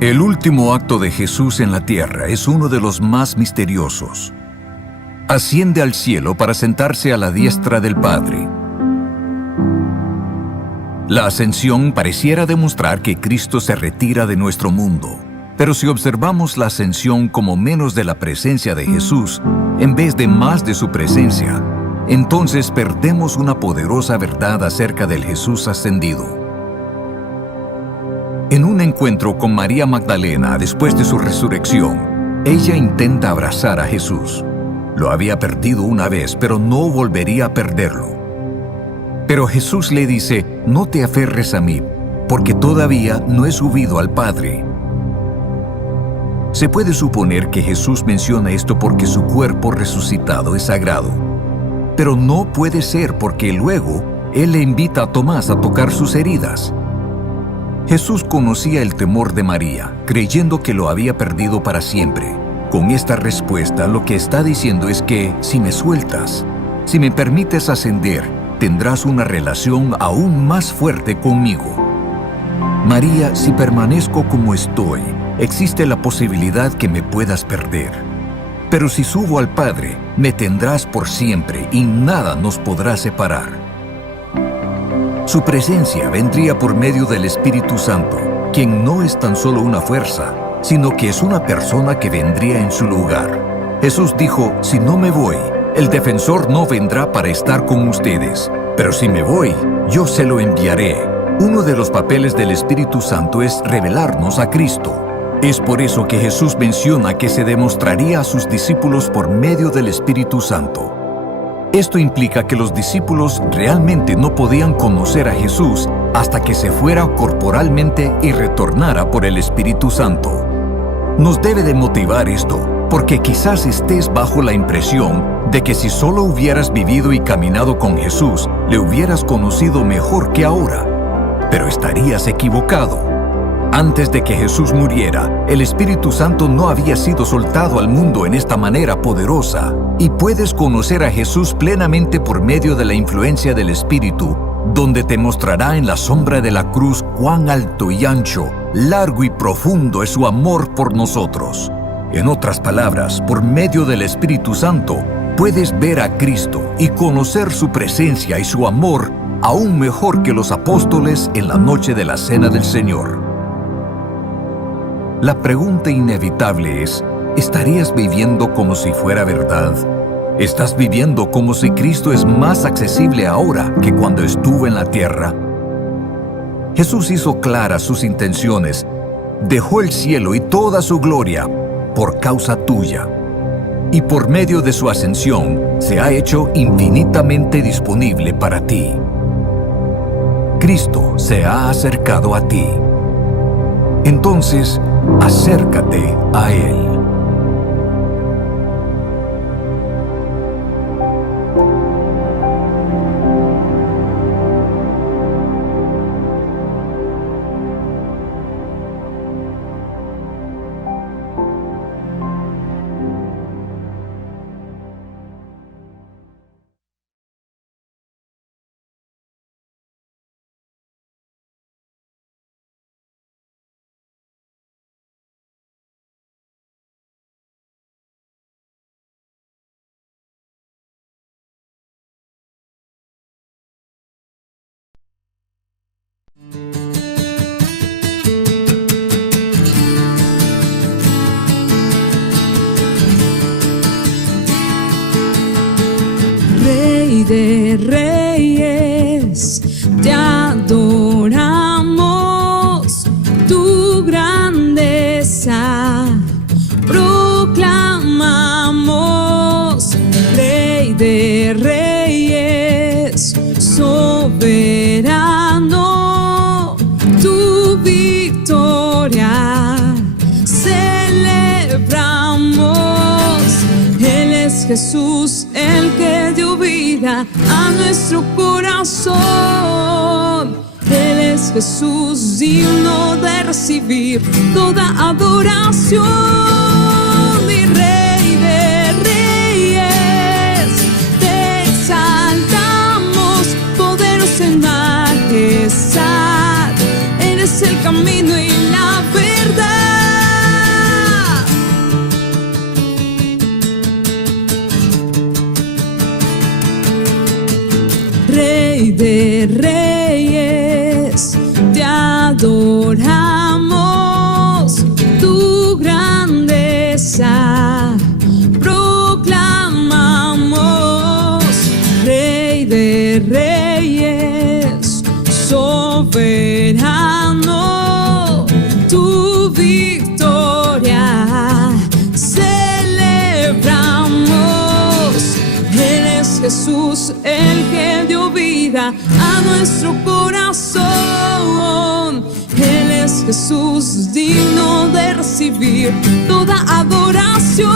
El último acto de Jesús en la tierra es uno de los más misteriosos. Asciende al cielo para sentarse a la diestra del Padre. La ascensión pareciera demostrar que Cristo se retira de nuestro mundo. Pero si observamos la ascensión como menos de la presencia de Jesús, en vez de más de su presencia, entonces perdemos una poderosa verdad acerca del Jesús ascendido. En un encuentro con María Magdalena después de su resurrección, ella intenta abrazar a Jesús. Lo había perdido una vez, pero no volvería a perderlo. Pero Jesús le dice, no te aferres a mí, porque todavía no he subido al Padre. Se puede suponer que Jesús menciona esto porque su cuerpo resucitado es sagrado. Pero no puede ser porque luego Él le invita a Tomás a tocar sus heridas. Jesús conocía el temor de María, creyendo que lo había perdido para siempre. Con esta respuesta, lo que está diciendo es que, si me sueltas, si me permites ascender, tendrás una relación aún más fuerte conmigo. María, si permanezco como estoy, existe la posibilidad que me puedas perder. Pero si subo al Padre, me tendrás por siempre y nada nos podrá separar. Su presencia vendría por medio del Espíritu Santo, quien no es tan solo una fuerza, sino que es una persona que vendría en su lugar. Jesús dijo, si no me voy, el defensor no vendrá para estar con ustedes, pero si me voy, yo se lo enviaré. Uno de los papeles del Espíritu Santo es revelarnos a Cristo. Es por eso que Jesús menciona que se demostraría a sus discípulos por medio del Espíritu Santo. Esto implica que los discípulos realmente no podían conocer a Jesús hasta que se fuera corporalmente y retornara por el Espíritu Santo. Nos debe de motivar esto, porque quizás estés bajo la impresión de que si solo hubieras vivido y caminado con Jesús, le hubieras conocido mejor que ahora. Pero estarías equivocado. Antes de que Jesús muriera, el Espíritu Santo no había sido soltado al mundo en esta manera poderosa, y puedes conocer a Jesús plenamente por medio de la influencia del Espíritu, donde te mostrará en la sombra de la cruz cuán alto y ancho, largo y profundo es su amor por nosotros. En otras palabras, por medio del Espíritu Santo, puedes ver a Cristo y conocer su presencia y su amor aún mejor que los apóstoles en la noche de la Cena del Señor. La pregunta inevitable es, ¿estarías viviendo como si fuera verdad? ¿Estás viviendo como si Cristo es más accesible ahora que cuando estuvo en la tierra? Jesús hizo claras sus intenciones. Dejó el cielo y toda su gloria por causa tuya. Y por medio de su ascensión, se ha hecho infinitamente disponible para ti. Cristo se ha acercado a ti. Entonces, acércate a Él. Rey de reyes, te adoramos, tu grandeza proclamamos. Rey de reyes, soberano, tu victoria celebramos. Él es Jesús, el que dio vida a nuestro corazón. Él es Jesús, digno de recibir toda adoración. Mi Rey de reyes, te exaltamos, poderoso en majestad. Eres el camino y la verdad. de reyes, te adoramos, tu grandeza proclamamos. Rey de reyes, soberano, tu victoria celebramos. Él es Jesús, el que dio vida a nuestro corazón. Él es Jesús, digno de recibir toda adoración.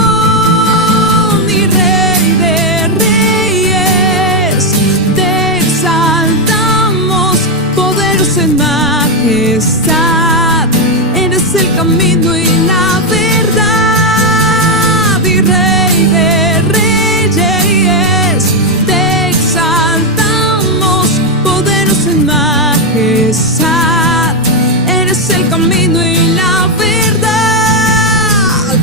Y Rey de reyes, te exaltamos, poderoso en majestad. Eres el camino y la verdad. Y Rey de reyes, te exaltamos, poderoso en majestad. Eres el camino y la verdad.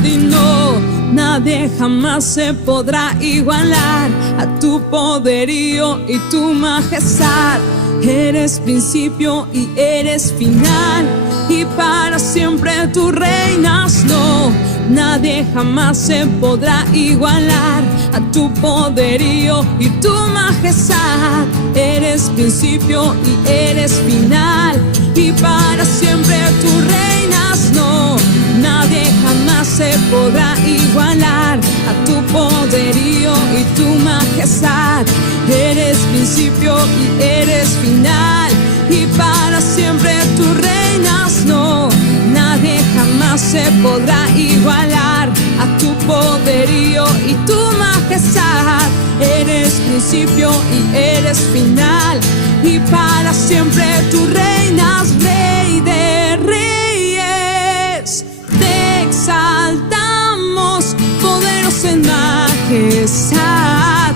Y no, nadie jamás se podrá igualar a tu poderío y tu majestad. Eres principio y eres final, y para siempre tú reinas. No, nadie jamás se podrá igualar a tu poderío y tu majestad. Eres principio y eres final, y para siempre tú reinas. No, nadie jamás se podrá igualar a tu poderío y tu majestad. Eres principio y eres final, y para siempre tú reinas. No, nadie jamás se podrá igualar a tu poderío y tu majestad. Eres principio y eres final, y para siempre tú reinas. Rey de reyes, te exaltamos, poderoso en majestad.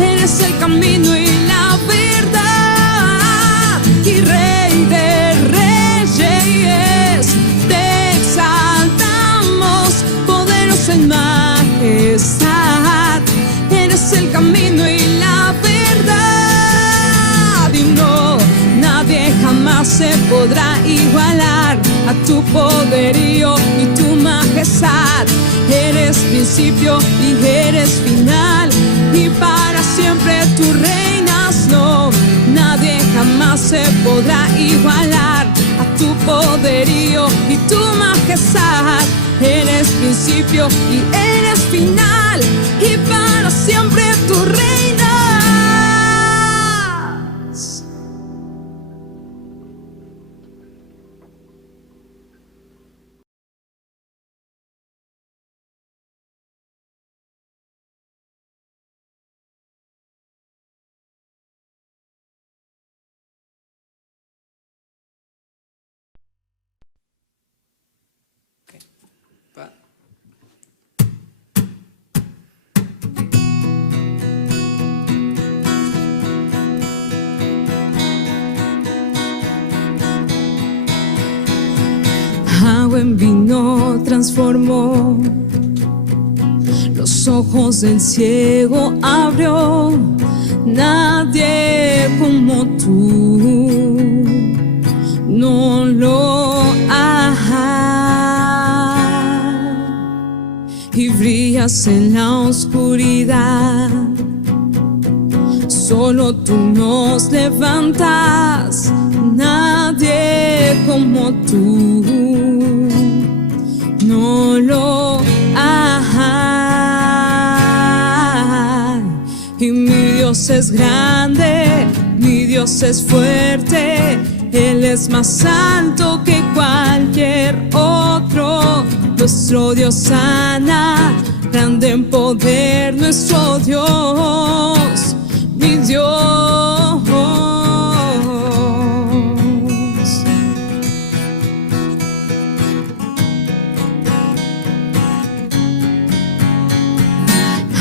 Eres el camino y la verdad. Y Rey de reyes, te exaltamos, poderoso en majestad. Eres el camino y la verdad. Y no, nadie jamás se podrá igualar a tu poderío y tu majestad. Eres principio y eres final, y para siempre tú reinas. No, nadie jamás se podrá igualar a tu poderío y tu majestad. Eres principio y eres final, y para siempre tú reinas. Agua en vino transformó, los ojos del ciego abrió. Nadie como tú no lo hay. Y brillas en la oscuridad, solo tú nos levantas. Nadie como tú no lo hay. Y mi Dios es grande, mi Dios es fuerte. Él es más alto que cualquier otro. Nuestro Dios sana, grande en poder, nuestro Dios, mi Dios.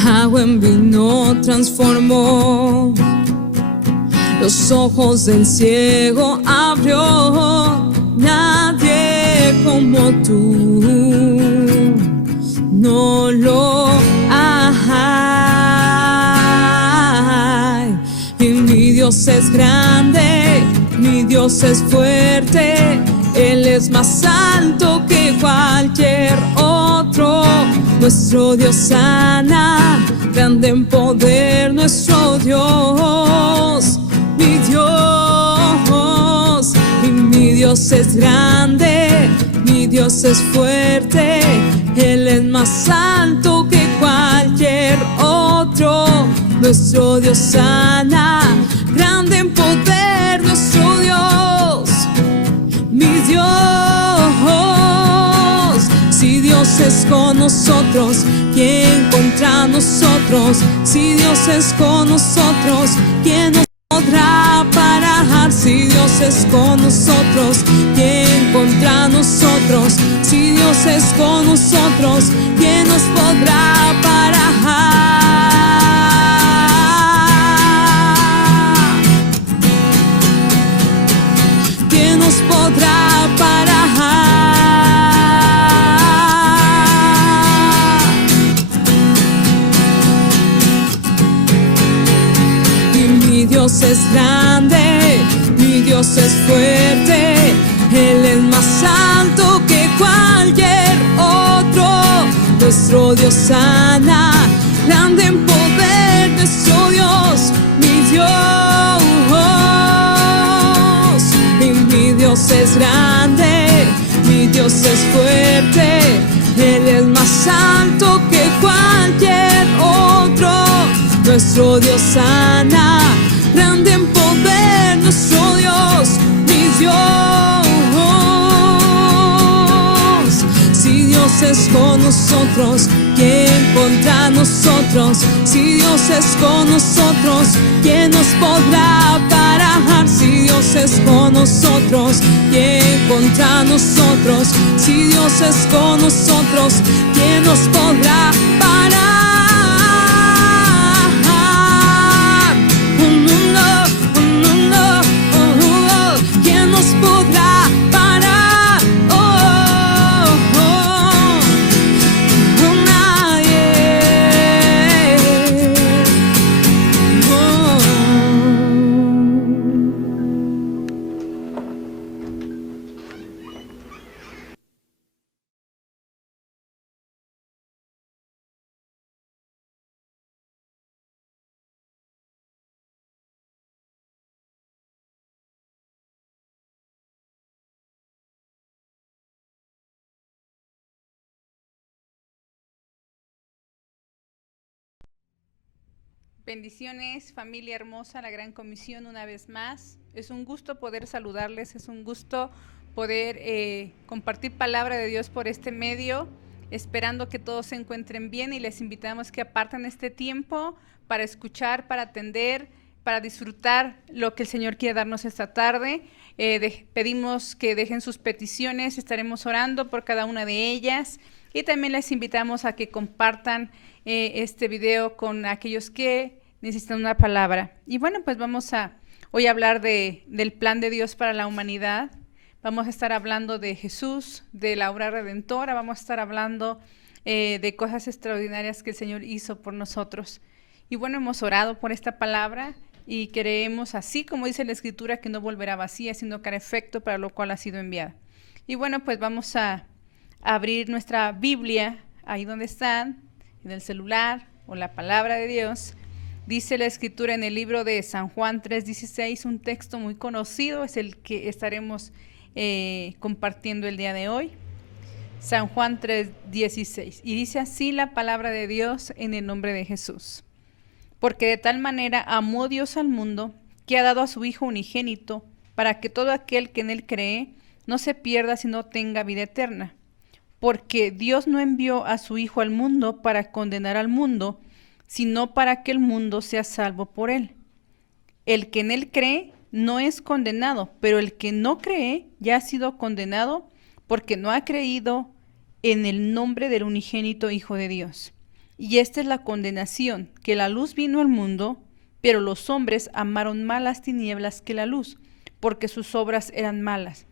Agua en vino transformó, los ojos del ciego abrió. Nadie como tú no lo hay. Y mi Dios es grande, Dios es fuerte, Él es más alto que cualquier otro. Nuestro Dios sana, grande en poder, nuestro Dios, mi Dios. Y mi Dios es grande, mi Dios es fuerte, Él es más alto que cualquier otro. Nuestro Dios sana, grande en poder, nuestro Dios, mi Dios. Si Dios es con nosotros, ¿quién contra nosotros? Si Dios es con nosotros, ¿quién nos podrá parar? Si Dios es con nosotros, ¿quién contra nosotros? Si Dios es con nosotros, ¿quién nos podrá parar? ¿Quién nos podrá parar? Dios es grande, mi Dios es fuerte, Él es más alto que cualquier otro. Nuestro Dios sana, grande en poder, nuestro Dios, mi Dios. Y mi Dios es grande, mi Dios es fuerte, Él es más alto que cualquier otro. Nuestro Dios sana, grande en poder, nuestro Dios, mi Dios. Si Dios es con nosotros, ¿quién contra nosotros? Si Dios es con nosotros, ¿quién nos podrá parar? Si Dios es con nosotros, ¿quién contra nosotros? Si Dios es con nosotros, ¿quién nos podrá parar? ¿Quién nos podrá parar? Nadie. Bendiciones, familia hermosa, la Gran Comisión una vez más. Es un gusto poder saludarles, es un gusto poder compartir palabra de Dios por este medio, esperando que todos se encuentren bien, y les invitamos que aparten este tiempo para escuchar, para atender, para disfrutar lo que el Señor quiere darnos esta tarde. Pedimos que dejen sus peticiones, estaremos orando por cada una de ellas, y también les invitamos a que compartan este video con aquellos que necesitan una palabra. Y bueno, pues vamos a hoy hablar del plan de Dios para la humanidad. Vamos a estar hablando de Jesús, de la obra redentora. Vamos a estar hablando de cosas extraordinarias que el Señor hizo por nosotros. Y bueno, hemos orado por esta palabra y creemos, así como dice la Escritura, que no volverá vacía, sino que hará efecto para lo cual ha sido enviada. Y bueno, pues vamos a abrir nuestra Biblia ahí donde están, en el celular o la palabra de Dios. Dice la Escritura en el libro de San Juan 3:16, un texto muy conocido, es el que estaremos compartiendo el día de hoy. San Juan 3:16, y dice así la palabra de Dios en el nombre de Jesús. Porque de tal manera amó Dios al mundo, que ha dado a su Hijo unigénito, para que todo aquel que en él cree no se pierda, sino tenga vida eterna. Porque Dios no envió a su Hijo al mundo para condenar al mundo, sino para que el mundo sea salvo por él. El que en él cree no es condenado, pero el que no cree ya ha sido condenado, porque no ha creído en el nombre del unigénito Hijo de Dios. Y esta es la condenación, que la luz vino al mundo, pero los hombres amaron más las tinieblas que la luz, porque sus obras eran malas.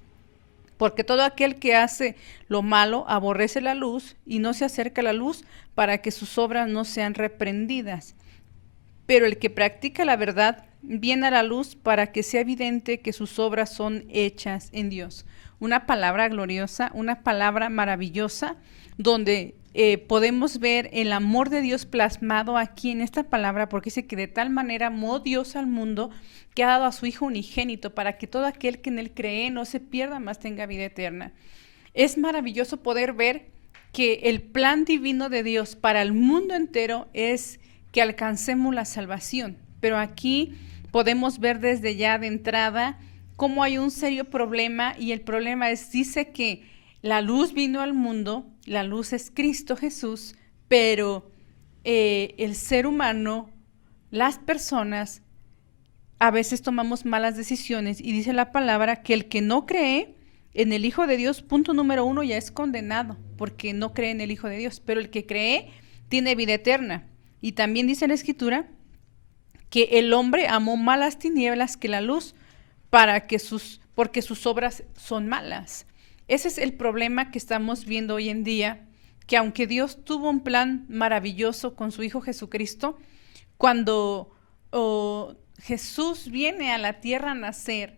Porque todo aquel que hace lo malo aborrece la luz y no se acerca a la luz, para que sus obras no sean reprendidas. Pero el que practica la verdad viene a la luz para que sea evidente que sus obras son hechas en Dios. Una palabra gloriosa, una palabra maravillosa, donde podemos ver el amor de Dios plasmado aquí en esta palabra, porque dice que de tal manera amó Dios al mundo que ha dado a su Hijo unigénito para que todo aquel que en él cree no se pierda, mas tenga vida eterna. Es maravilloso poder ver que el plan divino de Dios para el mundo entero es que alcancemos la salvación, pero aquí podemos ver desde ya de entrada cómo hay un serio problema, y el problema es, dice que la luz vino al mundo, la luz es Cristo Jesús, pero el ser humano, las personas, a veces tomamos malas decisiones, y dice la palabra que el que no cree en el Hijo de Dios, punto número 1, ya es condenado, porque no cree en el Hijo de Dios, pero el que cree tiene vida eterna. Y también dice la Escritura que el hombre amó más las tinieblas que la luz, porque sus obras son malas. Ese es el problema que estamos viendo hoy en día, que aunque Dios tuvo un plan maravilloso con su Hijo Jesucristo, cuando Jesús viene a la tierra a nacer,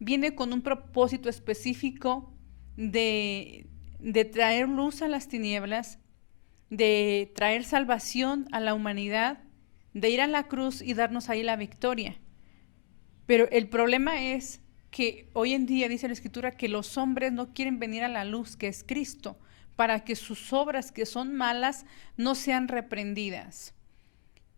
viene con un propósito específico de traer luz a las tinieblas, de traer salvación a la humanidad, de ir a la cruz y darnos ahí la victoria. Pero el problema es que hoy en día dice la Escritura que los hombres no quieren venir a la luz, que es Cristo, para que sus obras que son malas no sean reprendidas.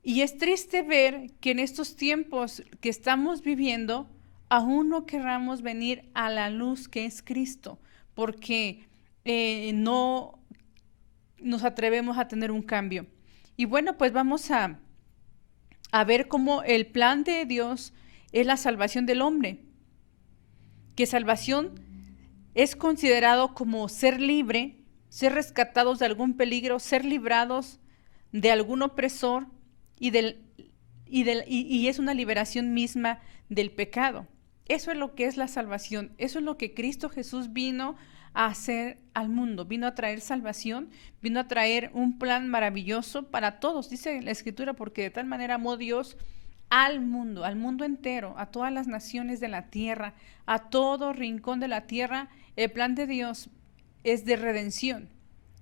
Y es triste ver que en estos tiempos que estamos viviendo, aún no querramos venir a la luz que es Cristo, porque no nos atrevemos a tener un cambio. Y bueno, pues vamos a ver cómo el plan de Dios es la salvación del hombre, que salvación es considerado como ser libre, ser rescatados de algún peligro, ser librados de algún opresor, y es una liberación misma del pecado. Eso es lo que es la salvación, eso es lo que Cristo Jesús vino a hacer al mundo, vino a traer salvación, vino a traer un plan maravilloso para todos, dice la Escritura, porque de tal manera amó Dios al mundo entero, a todas las naciones de la tierra, a todo rincón de la tierra. El plan de Dios es de redención.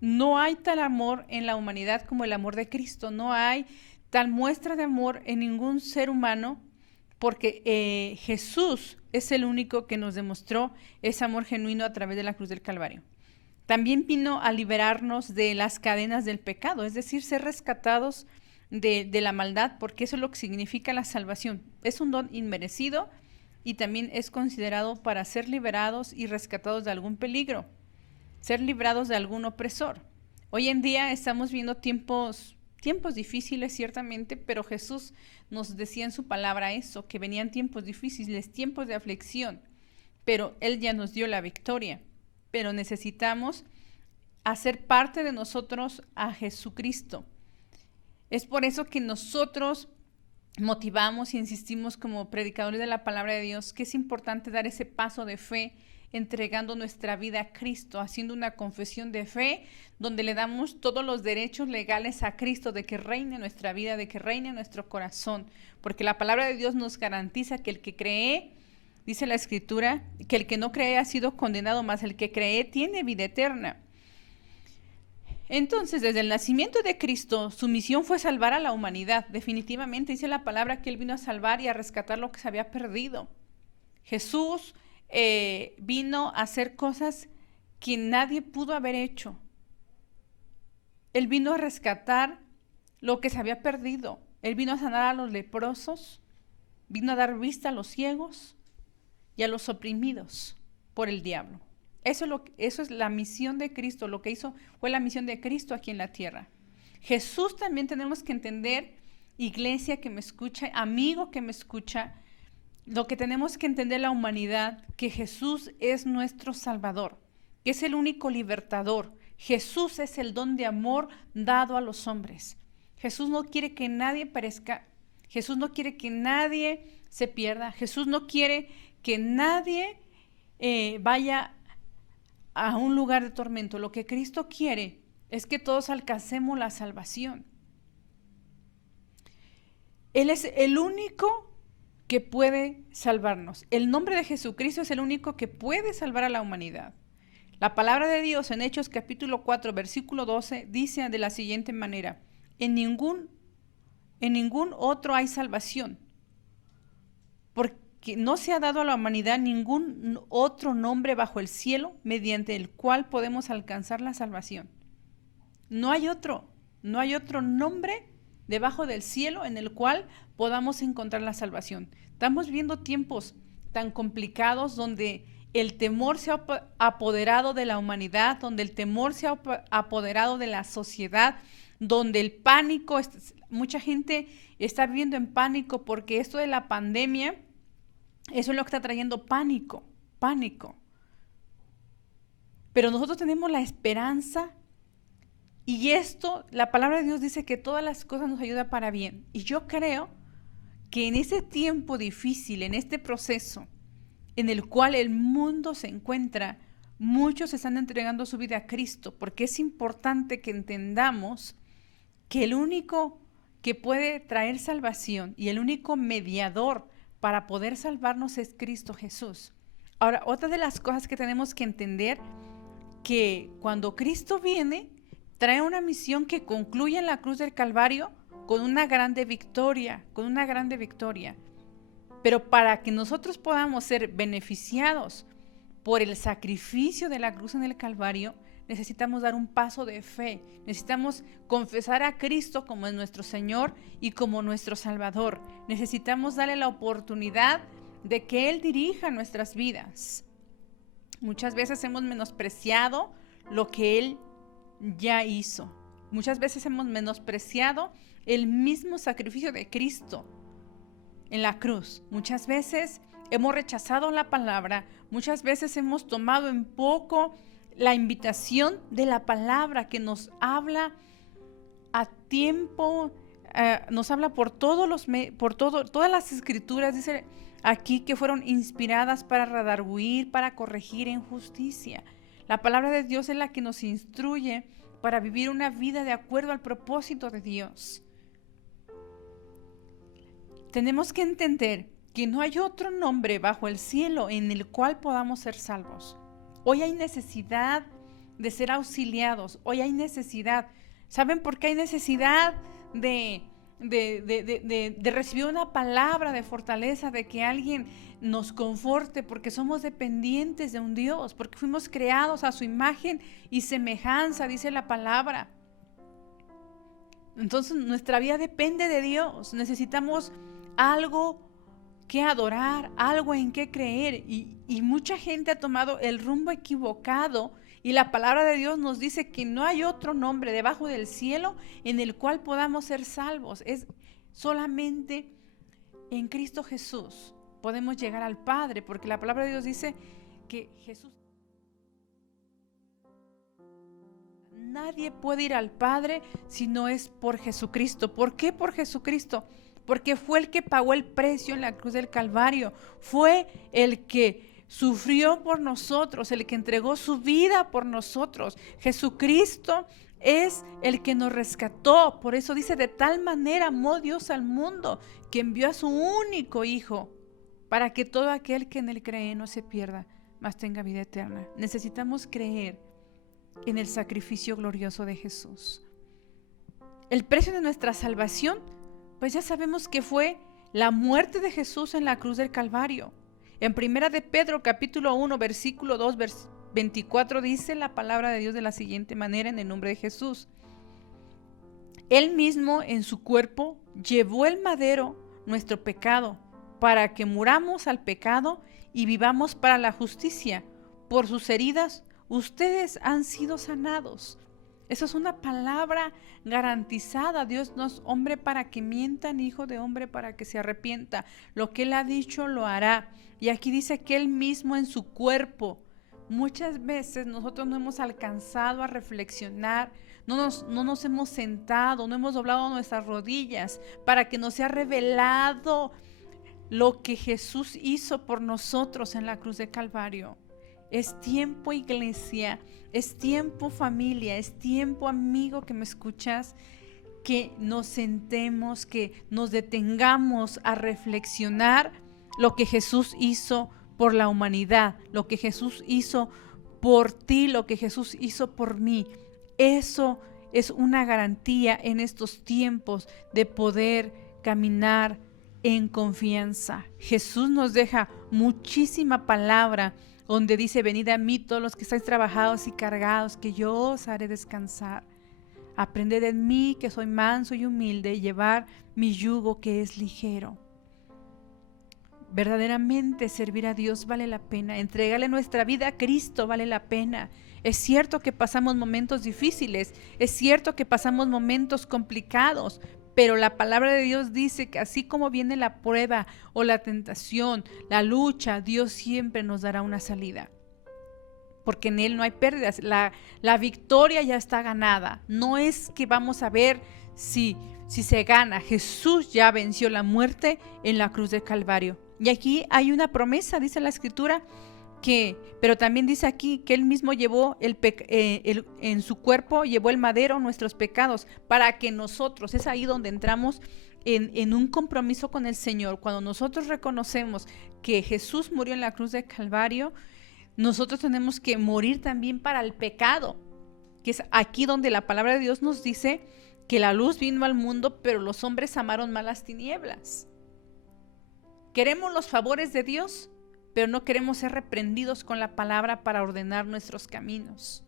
No hay tal amor en la humanidad como el amor de Cristo, no hay tal muestra de amor en ningún ser humano, porque Jesús es el único que nos demostró ese amor genuino a través de la cruz del Calvario. También vino a liberarnos de las cadenas del pecado, es decir, ser rescatados de la maldad, porque eso es lo que significa la salvación. Es un don inmerecido y también es considerado para ser liberados y rescatados de algún peligro, ser librados de algún opresor. Hoy en día estamos viendo tiempos difíciles, ciertamente, pero Jesús nos decía en su palabra eso, que venían tiempos difíciles, tiempos de aflicción, pero Él ya nos dio la victoria. Pero necesitamos hacer parte de nosotros a Jesucristo. Es por eso que nosotros motivamos y insistimos como predicadores de la palabra de Dios que es importante dar ese paso de fe, entregando nuestra vida a Cristo, haciendo una confesión de fe donde le damos todos los derechos legales a Cristo de que reine nuestra vida, de que reine nuestro corazón, porque la palabra de Dios nos garantiza que el que cree, dice la Escritura, que el que no cree ha sido condenado, mas el que cree tiene vida eterna. Entonces, desde el nacimiento de Cristo, su misión fue salvar a la humanidad. Definitivamente dice la palabra que Él vino a salvar y a rescatar lo que se había perdido. Jesús vino a hacer cosas que nadie pudo haber hecho. Él vino a rescatar lo que se había perdido. Él vino a sanar a los leprosos, vino a dar vista a los ciegos y a los oprimidos por el diablo. Eso es la misión de Cristo, lo que hizo fue la misión de Cristo aquí en la tierra. Jesús también tenemos que entender, iglesia que me escucha, amigo que me escucha, lo que tenemos que entender la humanidad, que Jesús es nuestro Salvador, que es el único libertador. Jesús es el don de amor dado a los hombres. Jesús no quiere que nadie perezca, Jesús no quiere que nadie se pierda, Jesús no quiere que nadie vaya a un lugar de tormento. Lo que Cristo quiere es que todos alcancemos la salvación. Él es el único que puede salvarnos. El nombre de Jesucristo es el único que puede salvar a la humanidad. La palabra de Dios en Hechos capítulo 4, versículo 12, dice de la siguiente manera: en ningún otro hay salvación, porque no se ha dado a la humanidad ningún otro nombre bajo el cielo mediante el cual podemos alcanzar la salvación. No hay otro nombre debajo del cielo en el cual podamos encontrar la salvación. Estamos viendo tiempos tan complicados donde el temor se ha apoderado de la humanidad, donde el temor se ha apoderado de la sociedad, donde el pánico, mucha gente está viviendo en pánico porque esto de la pandemia, eso es lo que está trayendo pánico. Pero nosotros tenemos la esperanza, y esto, la palabra de Dios dice que todas las cosas nos ayudan para bien. Y yo creo que en ese tiempo difícil, en este proceso en el cual el mundo se encuentra, muchos están entregando su vida a Cristo, porque es importante que entendamos que el único que puede traer salvación y el único mediador para poder salvarnos es Cristo Jesús. Ahora, otra de las cosas que tenemos que entender, que cuando Cristo viene, trae una misión que concluye en la cruz del Calvario con una grande victoria, Pero para que nosotros podamos ser beneficiados por el sacrificio de la cruz en el Calvario, necesitamos dar un paso de fe. Necesitamos confesar a Cristo como nuestro Señor y como nuestro Salvador. Necesitamos darle la oportunidad de que Él dirija nuestras vidas. Muchas veces hemos menospreciado lo que Él ya hizo. Muchas veces hemos menospreciado el mismo sacrificio de Cristo en la cruz. Muchas veces hemos rechazado la palabra. Muchas veces hemos tomado en poco la invitación de la palabra que nos habla a tiempo, nos habla todas las escrituras. Dice aquí que fueron inspiradas para redarguir, para corregir en justicia. La palabra de Dios es la que nos instruye para vivir una vida de acuerdo al propósito de Dios. Tenemos que entender que no hay otro nombre bajo el cielo en el cual podamos ser salvos. Hoy hay necesidad de ser auxiliados. Hoy hay necesidad. ¿Saben por qué hay necesidad de recibir una palabra de fortaleza, de que alguien nos conforte? Porque somos dependientes de un Dios, porque fuimos creados a su imagen y semejanza, dice la palabra. Entonces nuestra vida depende de Dios. Necesitamos algo que adorar, algo en que creer, y mucha gente ha tomado el rumbo equivocado, y la palabra de Dios nos dice que no hay otro nombre debajo del cielo en el cual podamos ser salvos. Es solamente en Cristo Jesús podemos llegar al Padre, porque la palabra de Dios dice que Jesús, nadie puede ir al Padre si no es por Jesucristo. ¿Por qué por Jesucristo? Porque fue el que pagó el precio en la cruz del Calvario, fue el que sufrió por nosotros, el que entregó su vida por nosotros. Jesucristo es el que nos rescató. Por eso dice: de tal manera amó Dios al mundo, que envió a su único Hijo, para que todo aquel que en Él cree no se pierda, mas tenga vida eterna. Necesitamos creer en el sacrificio glorioso de Jesús. El precio de nuestra salvación, pues ya sabemos que fue la muerte de Jesús en la cruz del Calvario. En 1 de Pedro capítulo 1 versículo 2 24 dice la palabra de Dios de la siguiente manera, en el nombre de Jesús: Él mismo en su cuerpo llevó el madero nuestro pecado, para que muramos al pecado y vivamos para la justicia. Por sus heridas ustedes han sido sanados. Eso es una palabra garantizada. Dios no es hombre para que mienta, ni hijo de hombre para que se arrepienta. Lo que Él ha dicho lo hará. Y aquí dice que Él mismo en su cuerpo. Muchas veces nosotros no hemos alcanzado a reflexionar, no nos hemos sentado, no hemos doblado nuestras rodillas para que nos sea revelado lo que Jesús hizo por nosotros en la cruz de Calvario. Es tiempo, iglesia, es tiempo, familia, es tiempo, amigo que me escuchas, que nos sentemos, que nos detengamos a reflexionar lo que Jesús hizo por la humanidad, lo que Jesús hizo por ti, lo que Jesús hizo por mí. Eso es una garantía en estos tiempos de poder caminar en confianza. Jesús nos deja muchísima palabra donde dice: venid a mí todos los que estáis trabajados y cargados, que yo os haré descansar. Aprended de mí, que soy manso y humilde, y llevar mi yugo, que es ligero. Verdaderamente servir a Dios vale la pena. Entregarle nuestra vida a Cristo vale la pena. Es cierto que pasamos momentos difíciles, es cierto que pasamos momentos complicados, pero la palabra de Dios dice que así como viene la prueba o la tentación, la lucha, Dios siempre nos dará una salida. Porque en Él no hay pérdidas, la victoria ya está ganada. No es que vamos a ver si se gana. Jesús ya venció la muerte en la cruz del Calvario. Y aquí hay una promesa, dice la Escritura, pero también dice aquí que Él mismo llevó en su cuerpo, llevó el madero nuestros pecados, para que nosotros, es ahí donde entramos en un compromiso con el Señor. Cuando nosotros reconocemos que Jesús murió en la cruz del Calvario, nosotros tenemos que morir también para el pecado, que es aquí donde la palabra de Dios nos dice que la luz vino al mundo, pero los hombres amaron más las tinieblas. Queremos los favores de Dios, pero no queremos ser reprendidos con la palabra para ordenar nuestros caminos.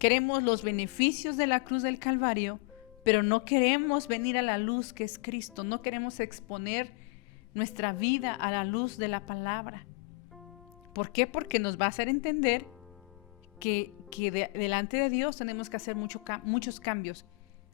Queremos los beneficios de la cruz del Calvario, pero no queremos venir a la luz que es Cristo. No queremos exponer nuestra vida a la luz de la palabra. ¿Por qué? Porque nos va a hacer entender que delante de Dios tenemos que hacer muchos cambios.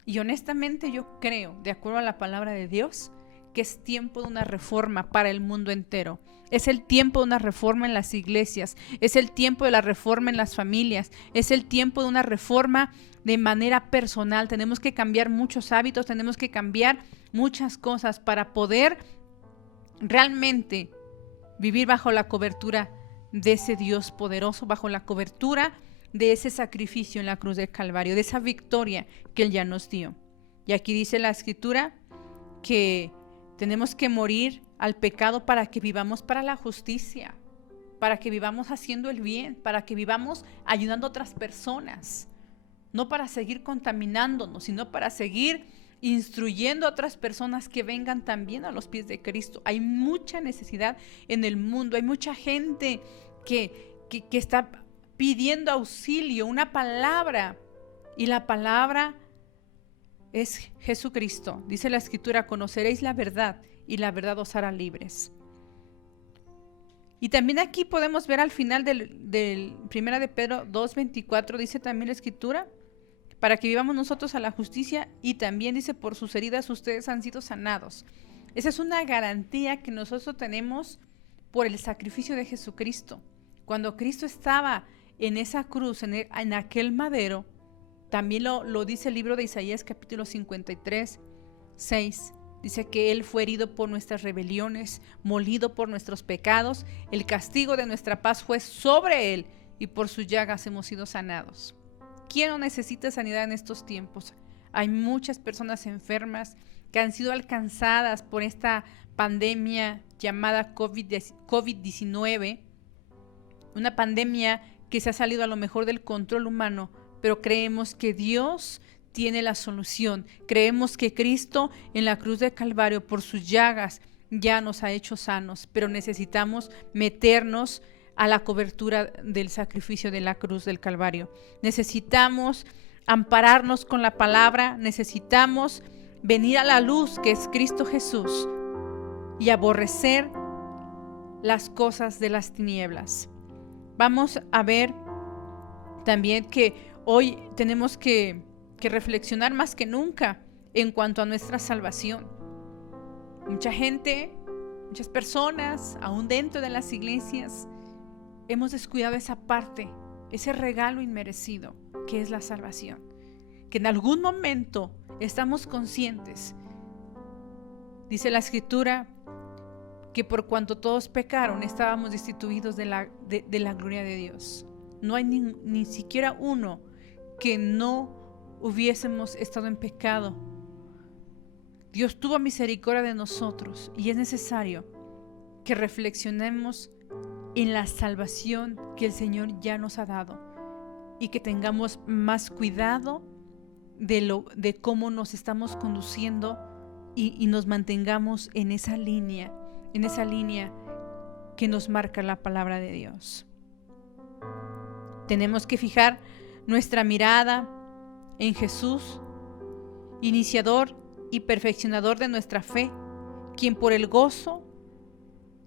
Y honestamente yo creo, de acuerdo a la palabra de Dios, que es tiempo de una reforma para el mundo entero. Es el tiempo de una reforma en las iglesias, es el tiempo de la reforma en las familias, es el tiempo de una reforma de manera personal. Tenemos que cambiar muchos hábitos, tenemos que cambiar muchas cosas para poder realmente vivir bajo la cobertura de ese Dios poderoso, bajo la cobertura de ese sacrificio en la cruz del Calvario, de esa victoria que Él ya nos dio. Y aquí dice la Escritura que tenemos que morir al pecado para que vivamos para la justicia, para que vivamos haciendo el bien, para que vivamos ayudando a otras personas, no para seguir contaminándonos, sino para seguir instruyendo a otras personas que vengan también a los pies de Cristo. Hay mucha necesidad en el mundo, hay mucha gente que está pidiendo auxilio, una palabra, y la palabra es Jesucristo. Dice la Escritura: conoceréis la verdad y la verdad os hará libres. Y también aquí podemos ver al final del 1 de Pedro 2:24, dice también la Escritura, para que vivamos nosotros a la justicia, y también dice: por sus heridas ustedes han sido sanados. Esa es una garantía que nosotros tenemos por el sacrificio de Jesucristo. Cuando Cristo estaba en esa cruz, en aquel madero, también lo dice el libro de Isaías capítulo 53, 6. Dice que Él fue herido por nuestras rebeliones, molido por nuestros pecados. El castigo de nuestra paz fue sobre Él, y por sus llagas hemos sido sanados. ¿Quién no necesita sanidad en estos tiempos? Hay muchas personas enfermas que han sido alcanzadas por esta pandemia llamada COVID-19. Una pandemia que se ha salido a lo mejor del control humano, pero creemos que Dios tiene la solución. Creemos que Cristo en la cruz del Calvario, por sus llagas, ya nos ha hecho sanos, pero necesitamos meternos a la cobertura del sacrificio de la cruz del Calvario. Necesitamos ampararnos con la palabra, necesitamos venir a la luz que es Cristo Jesús y aborrecer las cosas de las tinieblas. Vamos a ver también que hoy tenemos que reflexionar más que nunca en cuanto a nuestra salvación. Mucha gente, muchas personas, aún dentro de las iglesias, hemos descuidado esa parte, ese regalo inmerecido que es la salvación. Que en algún momento estamos conscientes. Dice la Escritura que por cuanto todos pecaron, estábamos destituidos de la gloria de Dios. No hay ni siquiera uno que no hubiésemos estado en pecado Dios tuvo misericordia de nosotros y es necesario que reflexionemos en la salvación que el Señor ya nos ha dado y que tengamos más cuidado de cómo nos estamos conduciendo y nos mantengamos en esa línea que nos marca la palabra de Dios. Tenemos que fijar nuestra mirada en Jesús, iniciador y perfeccionador de nuestra fe, quien por el gozo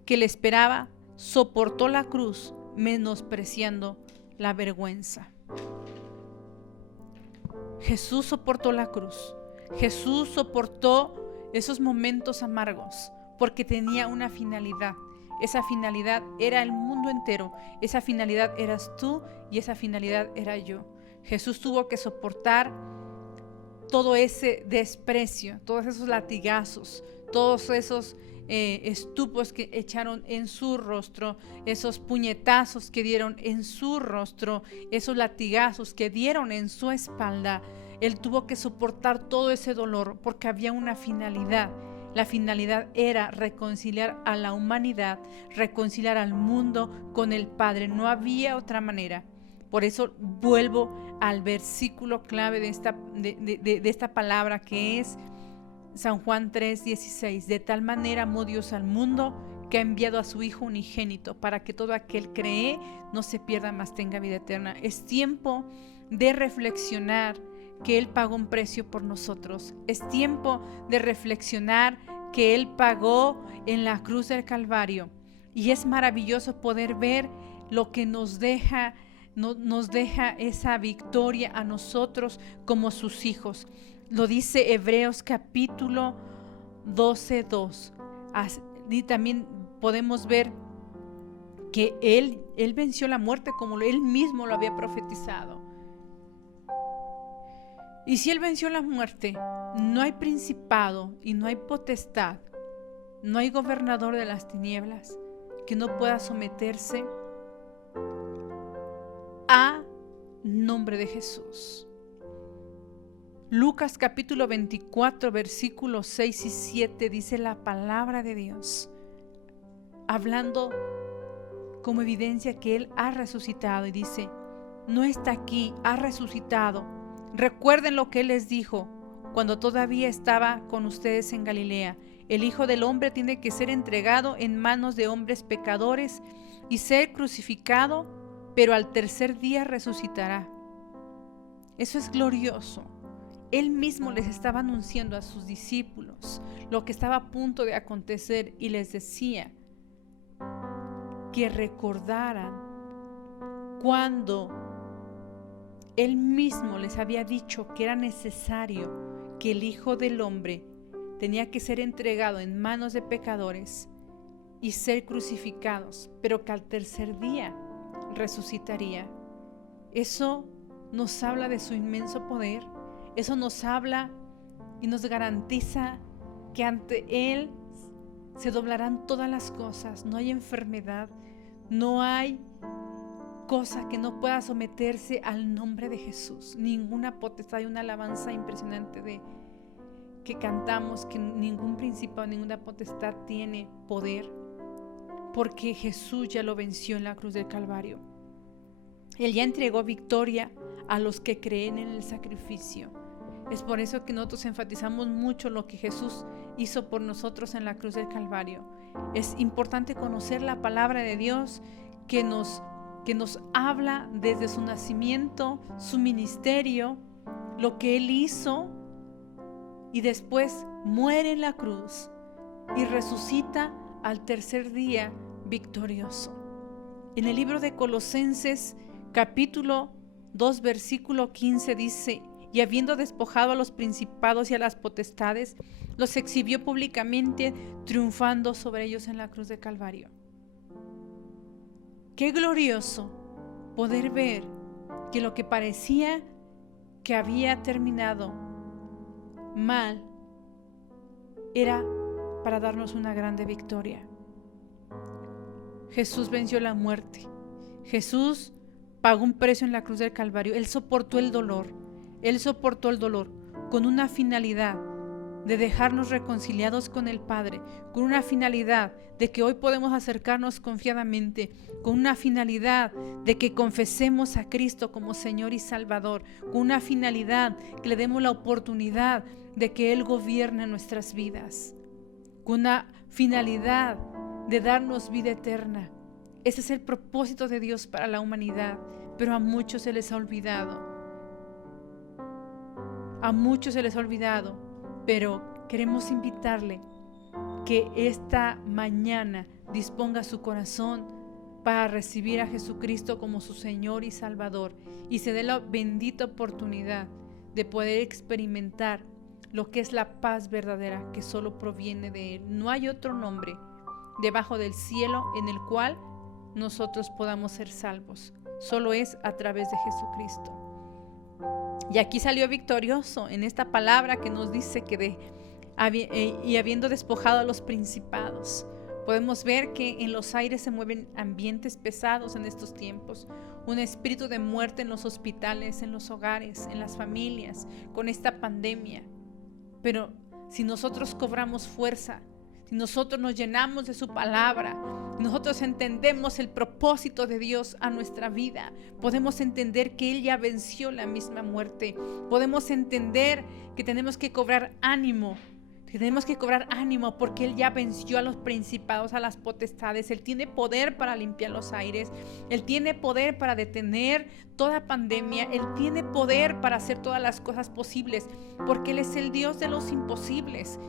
que le esperaba soportó la cruz, menospreciando la vergüenza. Jesús soportó la cruz. Jesús soportó esos momentos amargos porque tenía una finalidad. Esa finalidad era el mundo entero. Esa finalidad eras tú y esa finalidad era yo. Jesús tuvo que soportar todo ese desprecio, todos esos latigazos, todos esos estupos que echaron en su rostro, esos puñetazos que dieron en su rostro, esos latigazos que dieron en su espalda. Él tuvo que soportar todo ese dolor porque había una finalidad. La finalidad era reconciliar a la humanidad, reconciliar al mundo con el Padre. No había otra manera. Por eso vuelvo al versículo clave de esta palabra, que es San Juan 3:16. De tal manera amó Dios al mundo que ha enviado a su Hijo unigénito para que todo aquel cree no se pierda, mas tenga vida eterna. Es tiempo de reflexionar que Él pagó un precio por nosotros. Es tiempo de reflexionar que Él pagó en la cruz del Calvario. Y es maravilloso poder ver lo que nos deja esa victoria a nosotros como sus hijos. Lo dice Hebreos capítulo 12:2. Y también podemos ver que Él venció la muerte como Él mismo lo había profetizado. Y si Él venció la muerte, no hay principado y no hay potestad, no hay gobernador de las tinieblas que no pueda someterse a nombre de Jesús. Lucas capítulo 24, versículos 6 y 7 dice la palabra de Dios, hablando como evidencia que Él ha resucitado, y dice: no está aquí, ha resucitado. Recuerden lo que Él les dijo cuando todavía estaba con ustedes en Galilea. El Hijo del Hombre tiene que ser entregado en manos de hombres pecadores y ser crucificado, pero al tercer día resucitará. Eso es glorioso. Él mismo les estaba anunciando a sus discípulos lo que estaba a punto de acontecer y les decía que recordaran cuando Él mismo les había dicho que era necesario que el Hijo del Hombre tenía que ser entregado en manos de pecadores y ser crucificados, pero que al tercer día resucitaría. Eso nos habla de su inmenso poder. Eso nos habla y nos garantiza que ante Él se doblarán todas las cosas. No hay enfermedad, no hay cosa que no pueda someterse al nombre de Jesús. Ninguna potestad. Hay una alabanza impresionante que cantamos, que ningún principado, ninguna potestad tiene poder, porque Jesús ya lo venció en la cruz del Calvario. Él ya entregó victoria a los que creen en el sacrificio. Es por eso que nosotros enfatizamos mucho lo que Jesús hizo por nosotros en la cruz del Calvario. Es importante conocer la palabra de Dios que nos habla desde su nacimiento, su ministerio, lo que Él hizo, y después muere en la cruz y resucita al tercer día victorioso. En el libro de Colosenses capítulo 2 versículo 15 dice: y habiendo despojado a los principados y a las potestades, los exhibió públicamente, triunfando sobre ellos en la cruz de Calvario. Qué glorioso poder ver que lo que parecía que había terminado mal era para darnos una grande victoria. Jesús venció la muerte. Jesús pagó un precio en la cruz del Calvario. Él soportó el dolor. Él soportó el dolor con una finalidad, de dejarnos reconciliados con el Padre, con una finalidad de que hoy podemos acercarnos confiadamente, con una finalidad de que confesemos a Cristo como Señor y Salvador, con una finalidad que le demos la oportunidad de que Él gobierne nuestras vidas, con una finalidad de darnos vida eterna. Ese es el propósito de Dios para la humanidad, pero a muchos se les ha olvidado. A muchos se les ha olvidado, pero queremos invitarle que esta mañana disponga su corazón para recibir a Jesucristo como su Señor y Salvador y se dé la bendita oportunidad de poder experimentar lo que es la paz verdadera que solo proviene de Él. No hay otro nombre debajo del cielo en el cual nosotros podamos ser salvos. Solo es a través de Jesucristo. Y aquí salió victorioso en esta palabra que nos dice que y habiendo despojado a los principados. Podemos ver que en los aires se mueven ambientes pesados en estos tiempos. Un espíritu de muerte en los hospitales, en los hogares, en las familias, con esta pandemia. Pero si nosotros cobramos fuerza, si nosotros nos llenamos de su palabra, nosotros entendemos el propósito de Dios a nuestra vida, podemos entender que Él ya venció la misma muerte. Podemos entender que tenemos que cobrar ánimo, porque Él ya venció a los principados, a las potestades. Él tiene poder para limpiar los aires, Él tiene poder para detener toda pandemia, Él tiene poder para hacer todas las cosas posibles, porque Él es el Dios de los imposibles.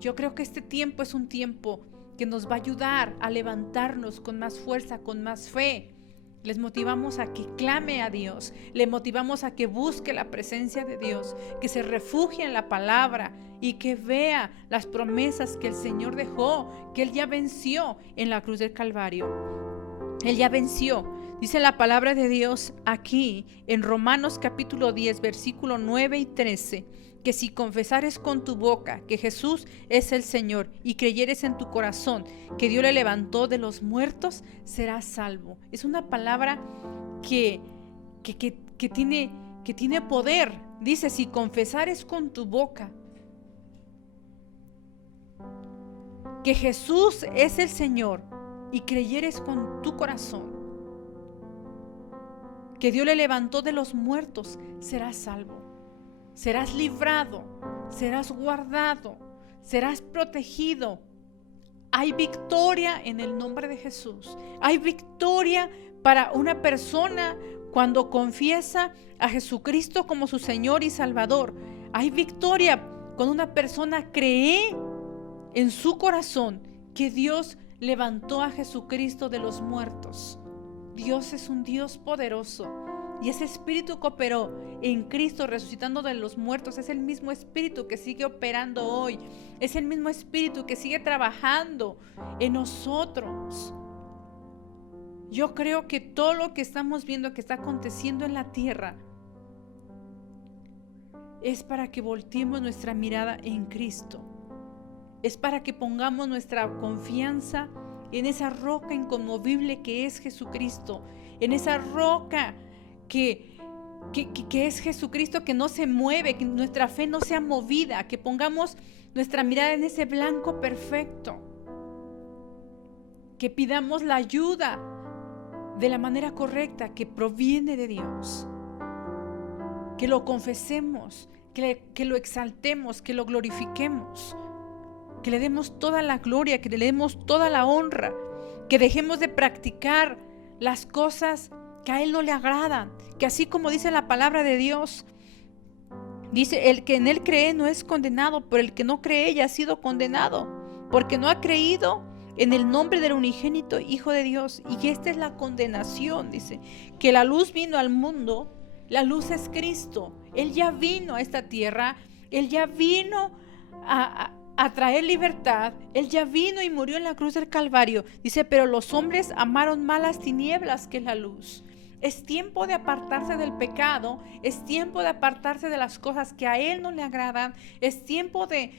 Yo creo que este tiempo es un tiempo que nos va a ayudar a levantarnos con más fuerza, con más fe. Les motivamos a que clame a Dios, le motivamos a que busque la presencia de Dios, que se refugie en la palabra y que vea las promesas que el Señor dejó, que Él ya venció en la cruz del Calvario. Él ya venció. Dice la palabra de Dios aquí en Romanos capítulo 10, versículo 9 y 13, que si confesares con tu boca que Jesús es el Señor y creyeres en tu corazón que Dios le levantó de los muertos, serás salvo. Es una palabra que tiene poder. Dice, si confesares con tu boca que Jesús es el Señor y creyeres con tu corazón que Dios le levantó de los muertos, serás salvo. Serás librado, serás guardado, serás protegido. Hay victoria en el nombre de Jesús. Hay victoria para una persona cuando confiesa a Jesucristo como su Señor y Salvador. Hay victoria cuando una persona cree en su corazón que Dios levantó a Jesucristo de los muertos. Dios es un Dios poderoso. Y ese espíritu que operó en Cristo resucitando de los muertos es el mismo espíritu que sigue operando hoy. Es el mismo espíritu que sigue trabajando en nosotros. Yo creo que todo lo que estamos viendo que está aconteciendo en la tierra es para que volteemos nuestra mirada en Cristo. Es para que pongamos nuestra confianza en esa roca inconmovible que es Jesucristo. En esa roca que es Jesucristo, que no se mueve, que nuestra fe no sea movida, que pongamos nuestra mirada en ese blanco perfecto, que pidamos la ayuda de la manera correcta que proviene de Dios, que lo confesemos, que lo exaltemos, que lo glorifiquemos, que le demos toda la gloria, que le demos toda la honra, que dejemos de practicar las cosas que a Él no le agradan, que así como dice la palabra de Dios, dice, el que en Él cree no es condenado, pero el que no cree ya ha sido condenado, porque no ha creído en el nombre del unigénito Hijo de Dios. Y esta es la condenación, dice, que la luz vino al mundo, la luz es Cristo. Él ya vino a esta tierra, Él ya vino a traer libertad, Él ya vino y murió en la cruz del Calvario. Dice, pero los hombres amaron más las tinieblas que la luz. Es tiempo de apartarse del pecado, es tiempo de apartarse de las cosas que a Él no le agradan, es tiempo de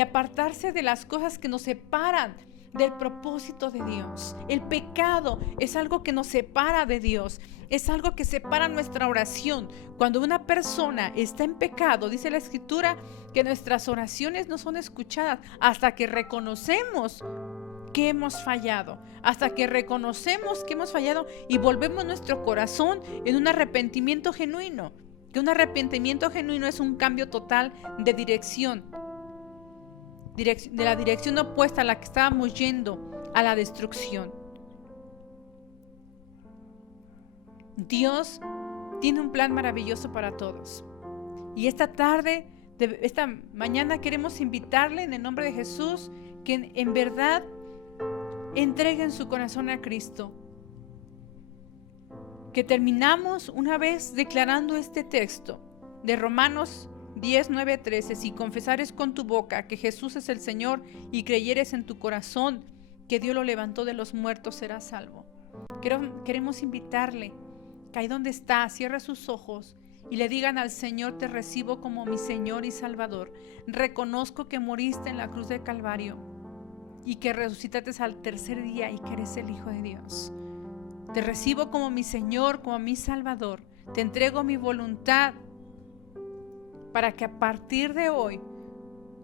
apartarse de las cosas que nos separan del propósito de Dios. El pecado es algo que nos separa de Dios, es algo que separa nuestra oración. Cuando una persona está en pecado, dice la Escritura que nuestras oraciones no son escuchadas hasta que reconocemos que hemos fallado, hasta que reconocemos que hemos fallado y volvemos nuestro corazón en un arrepentimiento genuino. Que un arrepentimiento genuino es un cambio total de dirección, de la dirección opuesta a la que estábamos yendo, a la destrucción. Dios tiene un plan maravilloso para todos. Y esta tarde, esta mañana, queremos invitarle en el nombre de Jesús que en verdad entreguen su corazón a Cristo. Que terminamos una vez declarando este texto de Romanos 10, 9, 13. Si confesares con tu boca que Jesús es el Señor y creyeres en tu corazón que Dios lo levantó de los muertos, serás salvo. Queremos invitarle que ahí donde está, cierre sus ojos y le digan al Señor: te recibo como mi Señor y Salvador. Reconozco que moriste en la cruz del Calvario y que resucitaste al tercer día y que eres el Hijo de Dios. Te recibo como mi Señor, como mi Salvador. Te entrego mi voluntad para que a partir de hoy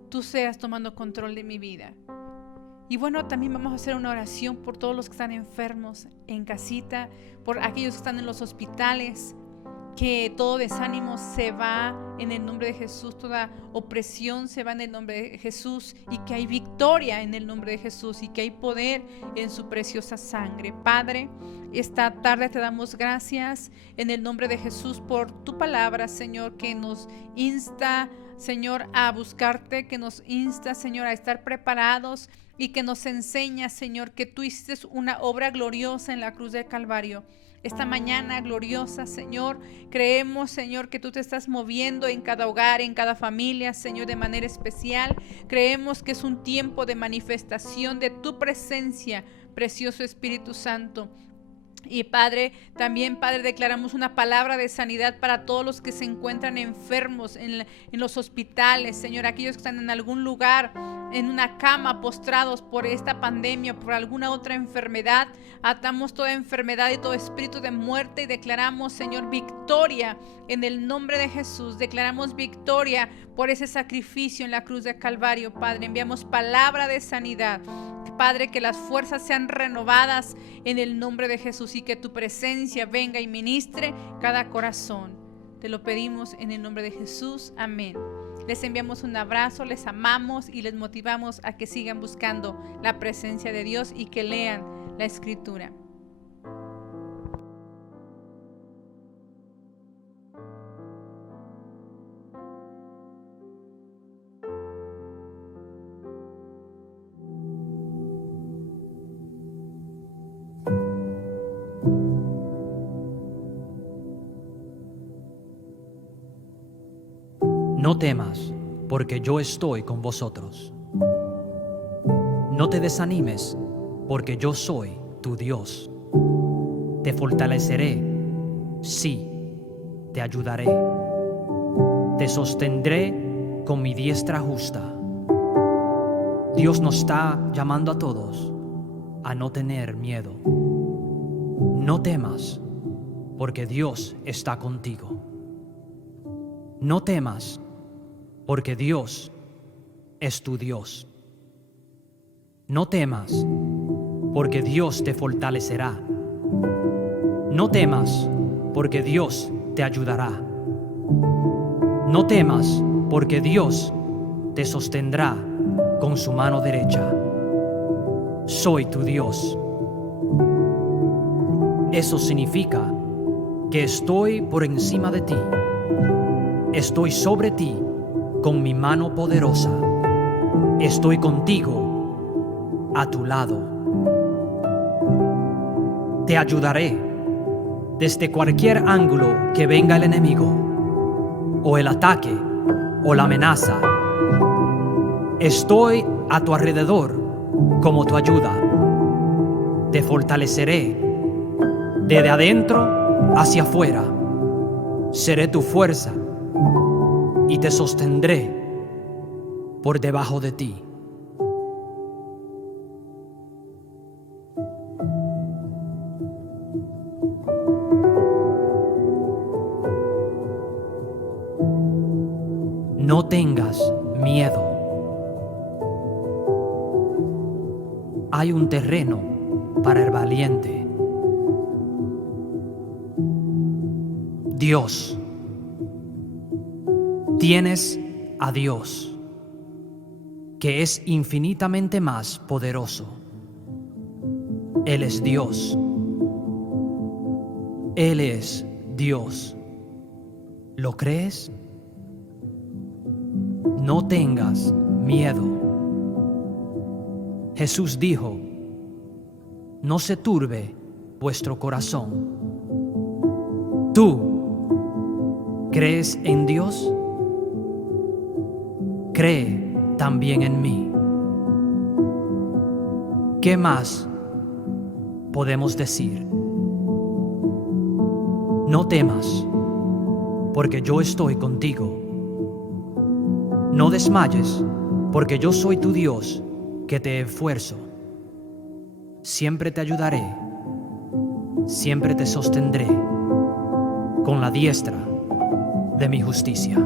tú seas tomando control de mi vida. Y bueno, también vamos a hacer una oración por todos los que están enfermos en casita, por aquellos que están en los hospitales, que todo desánimo se va en el nombre de Jesús, toda opresión se va en el nombre de Jesús, y que hay victoria en el nombre de Jesús y que hay poder en su preciosa sangre. Padre, esta tarde te damos gracias en el nombre de Jesús por tu palabra, Señor, que nos insta, Señor, a buscarte, que nos insta, Señor, a estar preparados y que nos enseña, Señor, que tú hiciste una obra gloriosa en la cruz del Calvario. Esta mañana gloriosa, Señor, creemos, Señor, que tú te estás moviendo en cada hogar, en cada familia, Señor, de manera especial. Creemos que es un tiempo de manifestación de tu presencia, precioso Espíritu Santo. Y Padre, también Padre, declaramos una palabra de sanidad para todos los que se encuentran enfermos en los hospitales, Señor, aquellos que están en algún lugar, en una cama, postrados por esta pandemia, por alguna otra enfermedad. Atamos toda enfermedad y todo espíritu de muerte y declaramos, Señor, victoria en el nombre de Jesús. Declaramos victoria por ese sacrificio en la cruz de Calvario, Padre. Enviamos palabra de sanidad, Padre, que las fuerzas sean renovadas en el nombre de Jesús y que tu presencia venga y ministre cada corazón. Te lo pedimos en el nombre de Jesús. Amén. Les enviamos un abrazo, les amamos y les motivamos a que sigan buscando la presencia de Dios y que lean la Escritura. No temas, porque yo estoy con vosotros. No te desanimes, porque yo soy tu Dios. Te fortaleceré, sí, te ayudaré. Te sostendré con mi diestra justa. Dios nos está llamando a todos a no tener miedo. No temas, porque Dios está contigo. No temas, porque Dios es tu Dios. No temas, porque Dios te fortalecerá. No temas, porque Dios te ayudará. No temas, porque Dios te sostendrá con su mano derecha. Soy tu Dios. Eso significa que estoy por encima de ti. Estoy sobre ti con mi mano poderosa. Estoy contigo, a tu lado. Te ayudaré desde cualquier ángulo que venga el enemigo, o el ataque, o la amenaza. Estoy a tu alrededor como tu ayuda. Te fortaleceré desde adentro hacia afuera. Seré tu fuerza y te sostendré por debajo de ti. No tengas miedo. Hay un terreno para el valiente. Dios. Tienes a Dios, que es infinitamente más poderoso. Él es Dios. Él es Dios. ¿Lo crees? No tengas miedo. Jesús dijo: no se turbe vuestro corazón. ¿Tú crees en Dios? Cree también en mí. ¿Qué más podemos decir? No temas, porque yo estoy contigo. No desmayes, porque yo soy tu Dios, que te esfuerzo. Siempre te ayudaré, siempre te sostendré con la diestra de mi justicia.